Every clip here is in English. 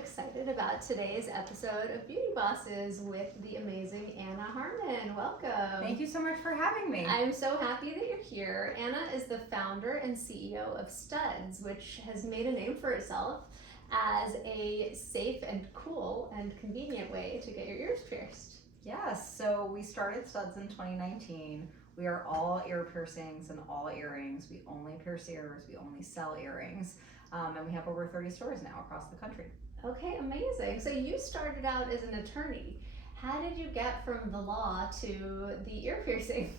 excited about today's episode of Beauty Bosses with the amazing Anna Harman. Welcome. Thank you so much for having me. I'm so happy that you're here. Anna is the founder and CEO of Studs, which has made a name for itself as a safe and cool and convenient way to get your ears pierced. Yes, so we started Studs in 2019. We are all ear piercings and all earrings. We only pierce ears, we only sell earrings. And we have over 30 stores now across the country. Okay, amazing. So you started out as an attorney. How did you get from the law to the ear piercing?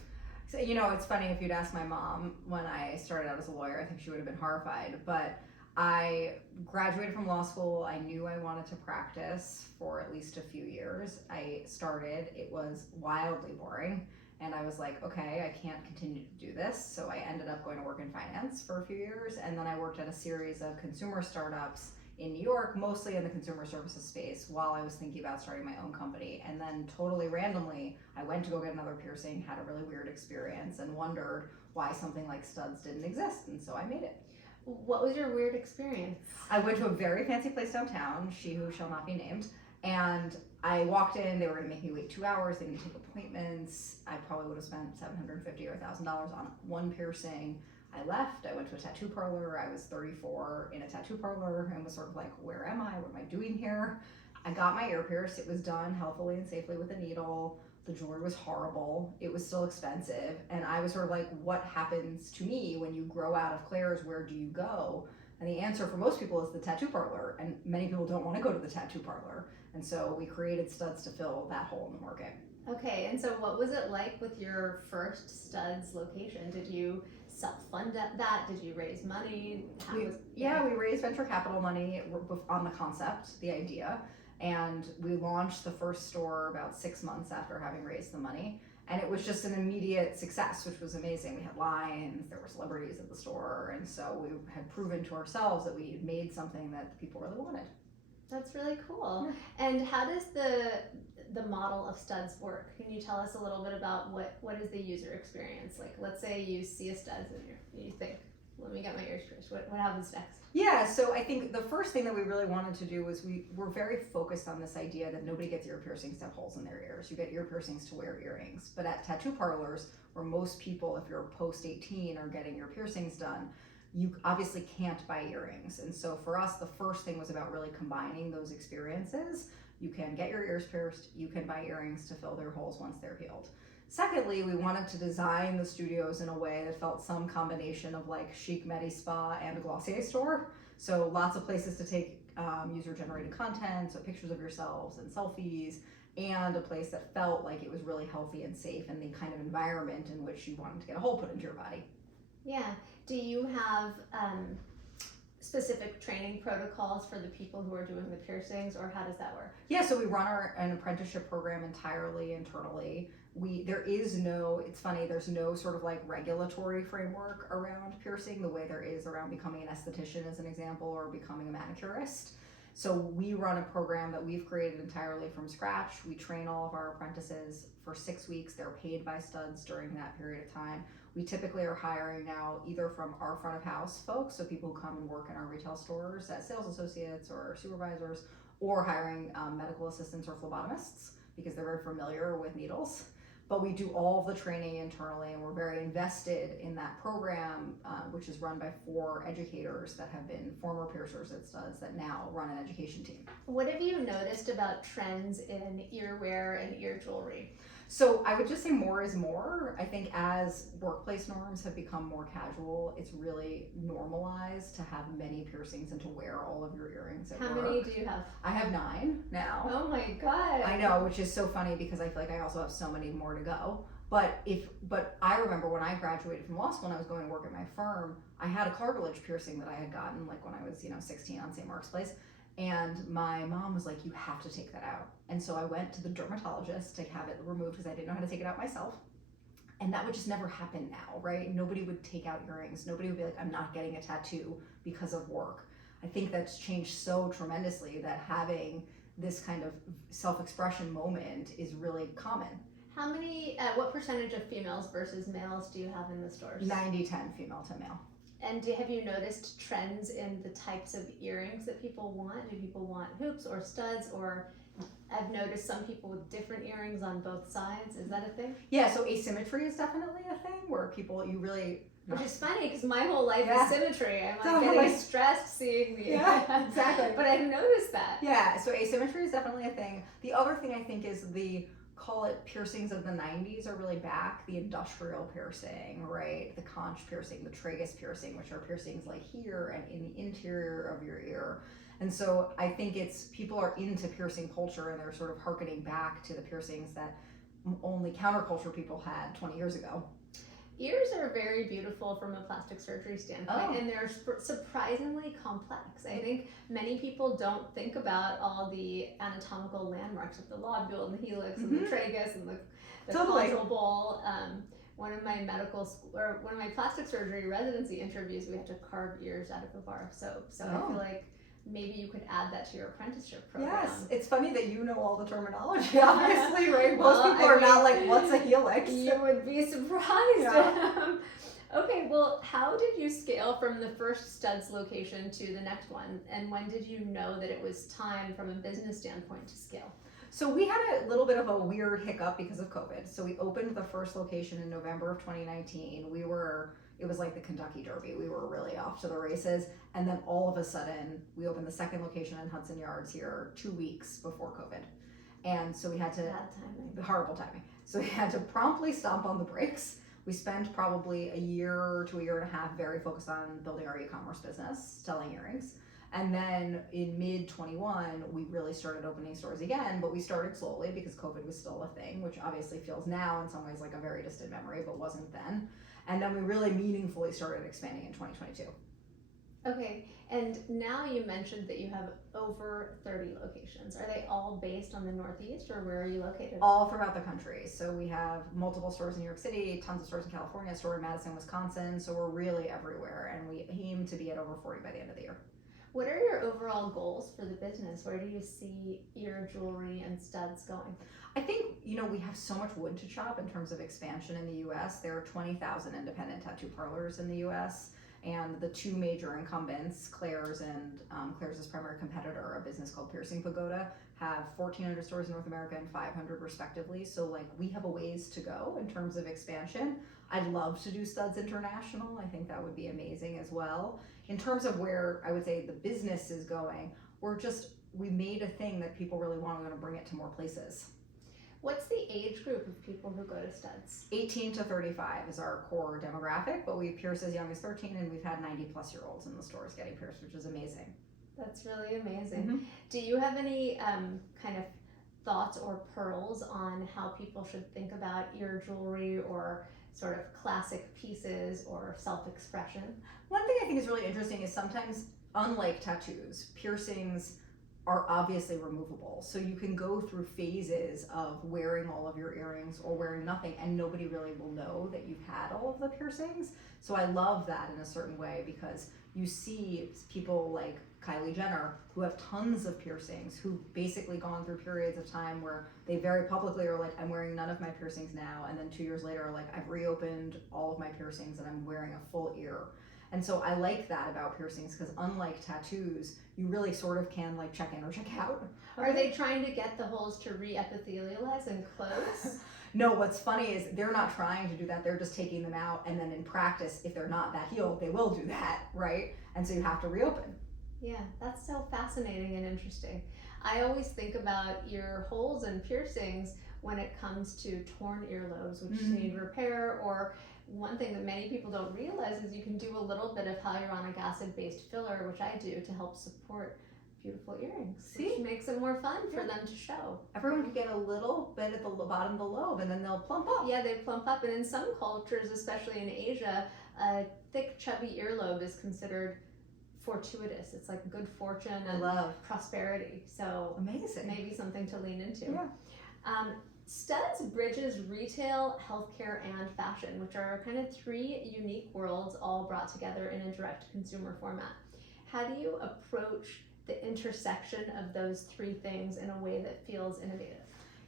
So, it's funny, if you'd asked my mom when I started out as a lawyer, I think she would have been horrified. But I graduated from law school. I knew I wanted to practice for at least a few years. I started, it was wildly boring. And I was like, okay, I can't continue to do this. So I ended up going to work in finance for a few years. And then I worked at a series of consumer startups in New York, mostly in the consumer services space, while I was thinking about starting my own company. And then totally randomly, I went to go get another piercing, had a really weird experience, and wondered why something like Studs didn't exist. And so I made it. What was your weird experience? I went to a very fancy place downtown, she who shall not be named, and I walked in. They were going to make me wait 2 hours. They didn't take appointments. I probably would have spent $750 or $1,000 on one piercing. I left. I went to a tattoo parlor. I was 34 in a tattoo parlor and was sort of like, where am I? What am I doing here? I got my ear pierced. It was done healthily and safely with a needle. The jewelry was horrible. It was still expensive. And I was sort of like, what happens to me when you grow out of clairs? Where do you go? And the answer for most people is the tattoo parlor. And many people don't want to go to the tattoo parlor. And so we created Studs to fill that hole in the market. Okay, and so what was it like with your first Studs location? Did you self-fund that? Did you raise money? We raised venture capital money on the concept, the idea. And we launched the first store about 6 months after having raised the money. And it was just an immediate success, which was amazing. We had lines, there were celebrities at the store. And so we had proven to ourselves that we had made something that people really wanted. That's really cool. Yeah. And how does the model of Studs work? Can you tell us a little bit about what is the user experience? Like, let's say you see a Studs and you think, let me get my ears pierced. What happens next? Yeah, so I think the first thing that we really wanted to do was we were very focused on this idea that nobody gets ear piercings to have holes in their ears. You get ear piercings to wear earrings. But at tattoo parlors, where most people, if you're post 18, are getting your piercings done, you obviously can't buy earrings. And so for us, the first thing was about really combining those experiences. You can get your ears pierced, you can buy earrings to fill their holes once they're healed. Secondly, we wanted to design the studios in a way that felt some combination of like chic Medi Spa and a Glossier store. So lots of places to take user-generated content, so pictures of yourselves and selfies, and a place that felt like it was really healthy and safe and the kind of environment in which you wanted to get a hole put into your body. Yeah. Do you have specific training protocols for the people who are doing the piercings, or how does that work? Yeah, so we run an apprenticeship program entirely internally. It's funny, there's no sort of like regulatory framework around piercing the way there is around becoming an esthetician, as an example, or becoming a manicurist. So we run a program that we've created entirely from scratch. We train all of our apprentices for 6 weeks. They're paid by Studs during that period of time. We typically are hiring now either from our front of house folks, so people who come and work in our retail stores as sales associates or supervisors, or hiring medical assistants or phlebotomists because they're very familiar with needles. But we do all of the training internally, and we're very invested in that program, which is run by 4 educators that have been former piercers at Studs that now run an education team. What have you noticed about trends in earwear and ear jewelry? So I would just say more is more. I think as workplace norms have become more casual, it's really normalized to have many piercings and to wear all of your earrings at work. How many do you have? I have 9 now. Oh my God. I know, which is so funny because I feel like I also have so many more to go. But I remember when I graduated from law school and I was going to work at my firm, I had a cartilage piercing that I had gotten like when I was 16 on St. Mark's Place. And my mom was like, you have to take that out. And so I went to the dermatologist to have it removed because I didn't know how to take it out myself. And that would just never happen now, right? Nobody would take out earrings. Nobody would be like, I'm not getting a tattoo because of work. I think that's changed so tremendously that having this kind of self-expression moment is really common. What percentage of females versus males do you have in the stores? 90-10 female to male. And have you noticed trends in the types of earrings that people want? Do people want hoops or studs, or I've noticed some people with different earrings on both sides. Is that a thing? Yeah, so asymmetry is definitely a thing where people, you really... Which is funny because my whole life Yeah. is symmetry. I'm like Totally. getting stressed seeing the Yeah, exactly. But I've noticed that. Yeah, so asymmetry is definitely a thing. The other thing I think is call it piercings of the 90s are really back. The industrial piercing, right? The conch piercing, the tragus piercing, which are piercings like here and in the interior of your ear. And so I think people are into piercing culture and they're sort of hearkening back to the piercings that only counterculture people had 20 years ago. Ears are very beautiful from a plastic surgery standpoint, and they're surprisingly complex. I think many people don't think about all the anatomical landmarks of the lobule and the helix and the tragus and the caudal bowl. One of my one of my plastic surgery residency interviews, we had to carve ears out of a bar of soap. So I feel like maybe you could add that to your apprenticeship program. Yes, it's funny that you know all the terminology, obviously, right? Most people are not like, what's a helix? You would be surprised. Yeah. Okay, well, how did you scale from the first studs location to the next one? And when did you know that it was time from a business standpoint to scale? So we had a little bit of a weird hiccup because of COVID. So we opened the first location in November of 2019. It was like the Kentucky Derby. We were really off to the races. And then all of a sudden, we opened the second location in Hudson Yards here 2 weeks before COVID. And so we had to... Bad timing. Horrible timing. So we had to promptly stomp on the brakes. We spent probably a year to a year and a half very focused on building our e-commerce business, selling earrings. And then in mid-21, we really started opening stores again, but we started slowly because COVID was still a thing, which obviously feels now in some ways like a very distant memory, but wasn't then. And then we really meaningfully started expanding in 2022. Okay, and now you mentioned that you have over 30 locations. Are they all based on the Northeast, or where are you located? All throughout the country. So we have multiple stores in New York City, tons of stores in California, a store in Madison, Wisconsin. So we're really everywhere, and we aim to be at over 40 by the end of the year. What are your overall goals for the business? Where do you see ear jewelry and studs going? I think, we have so much wood to chop in terms of expansion in the US. There are 20,000 independent tattoo parlors in the US. And the two major incumbents, Claire's and Claire's primary competitor, a business called Piercing Pagoda, have 1,400 stores in North America and 500 respectively. So we have a ways to go in terms of expansion. I'd love to do Studs International. I think that would be amazing as well. In terms of where I would say the business is going, we made a thing that people really want. We're going to bring it to more places. What's the age group of people who go to studs? 18 to 35 is our core demographic, but we pierce as young as 13, and we've had 90 plus year olds in the stores getting pierced, which is amazing. That's really amazing. Do you have any kind of thoughts or pearls on how people should think about ear jewelry or sort of classic pieces or self-expression? One thing I think is really interesting is sometimes, unlike tattoos, piercings are obviously removable. So you can go through phases of wearing all of your earrings or wearing nothing, and nobody really will know that you've had all of the piercings. So I love that in a certain way, because you see people like Kylie Jenner who have tons of piercings, who've basically gone through periods of time where they very publicly are like, I'm wearing none of my piercings now, and then 2 years later are like, I've reopened all of my piercings and I'm wearing a full ear. And so I like that about piercings, because unlike tattoos, you really sort of can check in or check out. Are they trying to get the holes to re-epithelialize and close? No, what's funny is they're not trying to do that. They're just taking them out, and then in practice, if they're not that healed, they will do that, right? And so you have to reopen. Yeah, that's so fascinating and interesting. I always think about ear holes and piercings when it comes to torn earlobes, which need repair, or one thing that many people don't realize is you can do a little bit of hyaluronic acid-based filler, which I do, to help support beautiful earrings, which makes it more fun for them to show. Everyone can get a little bit at the bottom of the lobe, and then they'll plump up. Yeah, they plump up, and in some cultures, especially in Asia, a thick, chubby earlobe is considered fortuitous. It's like good fortune and prosperity. So amazing. Maybe something to lean into. Yeah. Studs bridges retail, healthcare, and fashion, which are kind of three unique worlds all brought together in a direct consumer format. How do you approach the intersection of those three things in a way that feels innovative?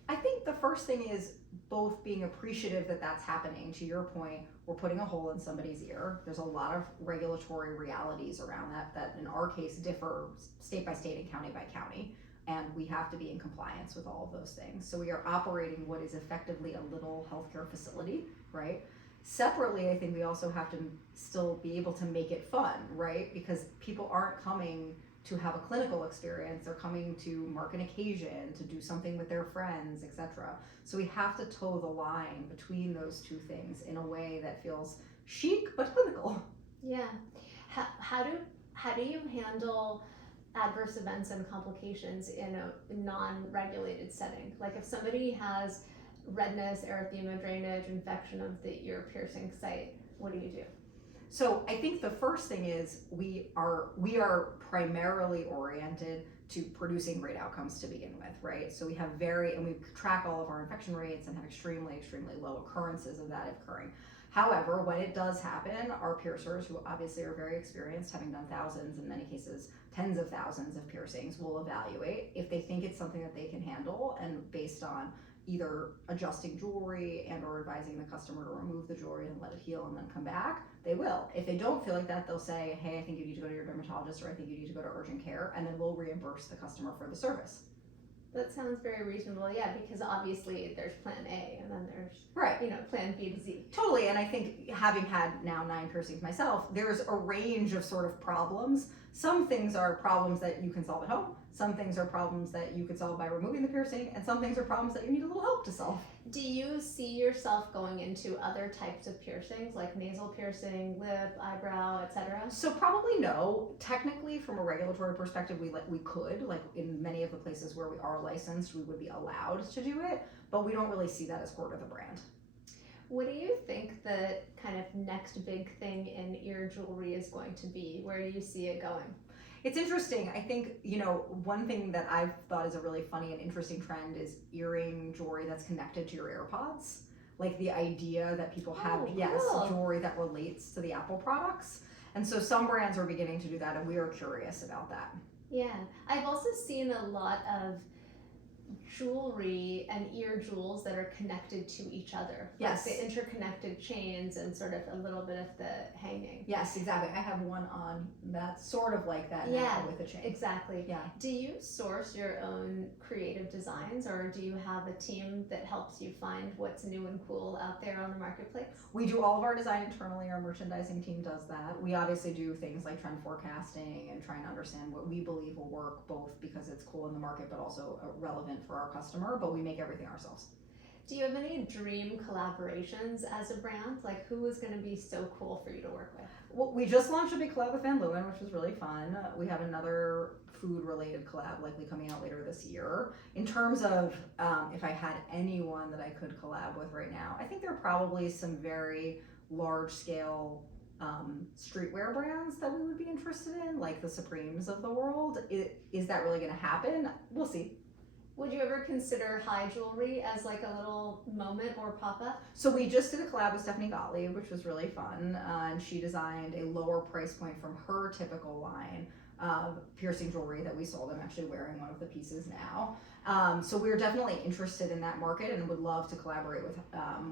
I think the first thing is both being appreciative that that's happening. To your point, we're putting a hole in somebody's ear. There's a lot of regulatory realities around that in our case differ state by state and county by county. And we have to be in compliance with all of those things. So we are operating what is effectively a little healthcare facility, right? Separately, I think we also have to still be able to make it fun, right? Because people aren't coming to have a clinical experience, they're coming to mark an occasion, to do something with their friends, etc. So we have to toe the line between those two things in a way that feels chic but clinical. Yeah. How do you handle adverse events and complications in a non-regulated setting? Like if somebody has redness, erythema, drainage, infection of the ear piercing site, what do you do? So I think the first thing is we are primarily oriented to producing great outcomes to begin with, right? So we have and we track all of our infection rates and have extremely low occurrences of that occurring. However, when it does happen, our piercers, who obviously are very experienced, having done thousands, in many cases tens of thousands of piercings, will evaluate if they think it's something that they can handle, and based on either adjusting jewelry and or advising the customer to remove the jewelry and let it heal and then come back, they will. If they don't feel like that, they'll say, hey, I think you need to go to your dermatologist, or I think you need to go to urgent care, and then we'll reimburse the customer for the service. That sounds very reasonable, yeah, because obviously there's plan A and then there's, right, plan B to Z. Totally, and I think having had now 9 piercings myself, there's a range of sort of problems. Some things are problems that you can solve at home, some things are problems that you could solve by removing the piercing, and some things are problems that you need a little help to solve. Do you see yourself going into other types of piercings, like nasal piercing, lip, eyebrow, etc.? So probably no. Technically, from a regulatory perspective, we could, like in many of the places where we are licensed, we would be allowed to do it, but we don't really see that as core to the brand. What do you think the kind of next big thing in ear jewelry is going to be? Where do you see it going? It's interesting. I think, one thing that I've thought is a really funny and interesting trend is earring jewelry that's connected to your AirPods. Like the idea that people have, cool. Jewelry that relates to the Apple products. And so some brands are beginning to do that, and we are curious about that. Yeah. I've also seen a lot of jewelry and ear jewels that are connected to each other. Yes. Like the interconnected chains and sort of a little bit of the hanging. Yes, exactly. I have one on that's sort of like that now with a chain. Exactly. Yeah. Do you source your own creative designs, or do you have a team that helps you find what's new and cool out there on the marketplace? We do all of our design internally. Our merchandising team does that. We obviously do things like trend forecasting and trying to understand what we believe will work, both because it's cool in the market but also relevant for our customer, but we make everything ourselves. Do you have any dream collaborations as a brand? Like, who is going to be so cool for you to work with? Well, we just launched a big collab with Van Leeuwen, which was really fun. We have another food-related collab likely coming out later this year. In terms of if I had anyone that I could collab with right now, I think there are probably some very large-scale streetwear brands that we would be interested in, like the Supremes of the world. Is that really going to happen? We'll see. Would you ever consider high jewelry as like a little moment or pop-up? So we just did a collab with Stephanie Gottlieb, which was really fun, and she designed a lower price point from her typical line of piercing jewelry that we sold. I'm actually wearing one of the pieces now. So we're definitely interested in that market and would love to collaborate with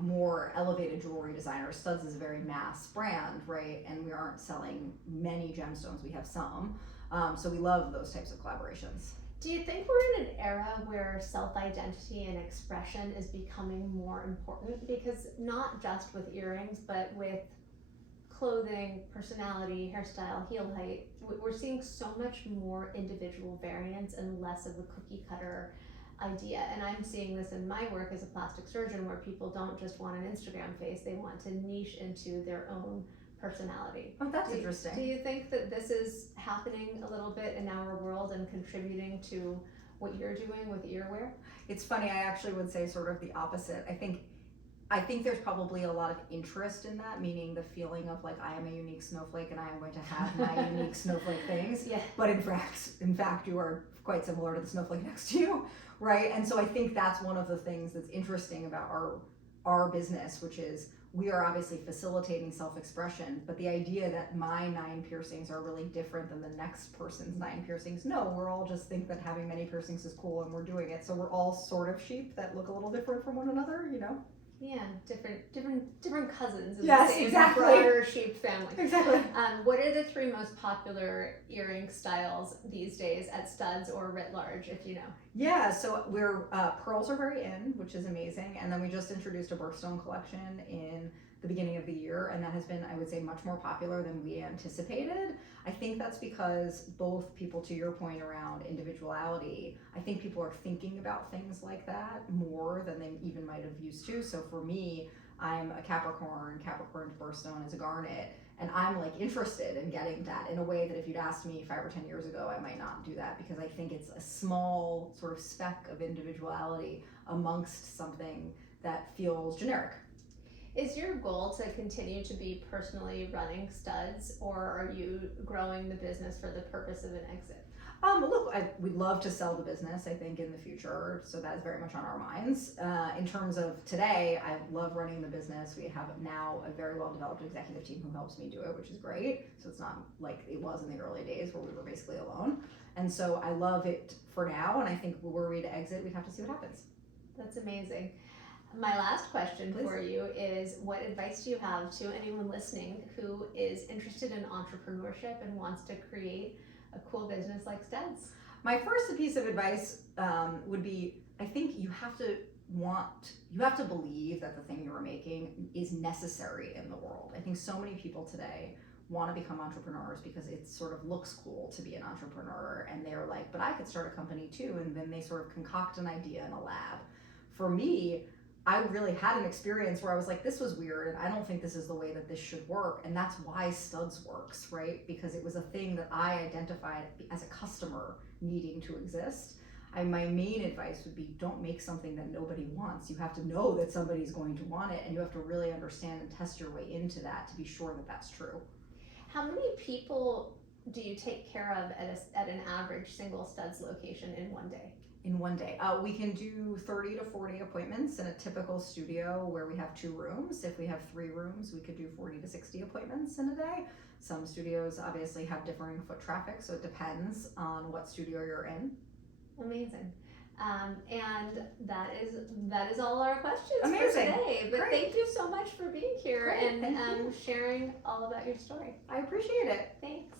more elevated jewelry designers. Studs is a very mass brand, right? And we aren't selling many gemstones, we have some. So we love those types of collaborations. Do you think we're in an era where self-identity and expression is becoming more important? Because not just with earrings, but with clothing, personality, hairstyle, heel height, we're seeing so much more individual variance and less of a cookie cutter idea. And I'm seeing this in my work as a plastic surgeon, where people don't just want an Instagram face, they want to niche into their own personality. Oh, that's interesting. Do you think that this is happening a little bit in our world and contributing to what you're doing with earwear? It's funny, I actually would say sort of the opposite. I think there's probably a lot of interest in that, meaning the feeling of like, I am a unique snowflake and I am going to have my unique snowflake things. Yeah. But in fact, you are quite similar to the snowflake next to you, right? And so I think that's one of the things that's interesting about our business, which is we are obviously facilitating self-expression, but the idea that my 9 piercings are really different than the next person's 9 piercings, no, we're all just think that having many piercings is cool and we're doing it. So we're all sort of sheep that look a little different from one another, you know? Yeah, different cousins in Yes, the same exactly. broader shaped family. Exactly. What are the 3 most popular earring styles these days at Studs or writ large, if you know? Yeah, so we're pearls are very in, which is amazing, and then we just introduced a birthstone collection in the beginning of the year, and that has been, I would say, much more popular than we anticipated. I think that's because both people, to your point around individuality, I think people are thinking about things like that more than they even might have used to. So for me, I'm a Capricorn's birthstone is a garnet, and I'm like interested in getting that in a way that if you'd asked me 5 or 10 years ago, I might not do that, because I think it's a small sort of speck of individuality amongst something that feels generic. Is your goal to continue to be personally running Studs, or are you growing the business for the purpose of an exit? Look, we'd love to sell the business, I think, in the future, so that is very much on our minds. In terms of today, I love running the business. We have now a very well-developed executive team who helps me do it, which is great. So it's not like it was in the early days where we were basically alone. And so I love it for now, and I think were we to exit, we'd have to see what happens. That's amazing. My last question Please. for you is, what advice do you have to anyone listening who is interested in entrepreneurship and wants to create a cool business like Studs? My first piece of advice would be, I think you have to believe that the thing you're making is necessary in the world. I think so many people today want to become entrepreneurs because it sort of looks cool to be an entrepreneur, and they're like, but I could start a company too, and then they sort of concoct an idea in a lab. For me, I really had an experience where I was like, this was weird, and I don't think this is the way that this should work, and that's why Studs works, right? Because it was a thing that I identified as a customer needing to exist. My main advice would be, don't make something that nobody wants. You have to know that somebody's going to want it, and you have to really understand and test your way into that to be sure that that's true. How many people do you take care of at an average single Studs location in one day? In one day. We can do 30 to 40 appointments in a typical studio where we have 2 rooms. If we have 3 rooms, we could do 40 to 60 appointments in a day. Some studios obviously have differing foot traffic, so it depends on what studio you're in. Amazing. And that is all our questions Amazing. for today. But Great. thank you so much for being here. Great. And Thank you. sharing all about your story. I appreciate it. Thanks.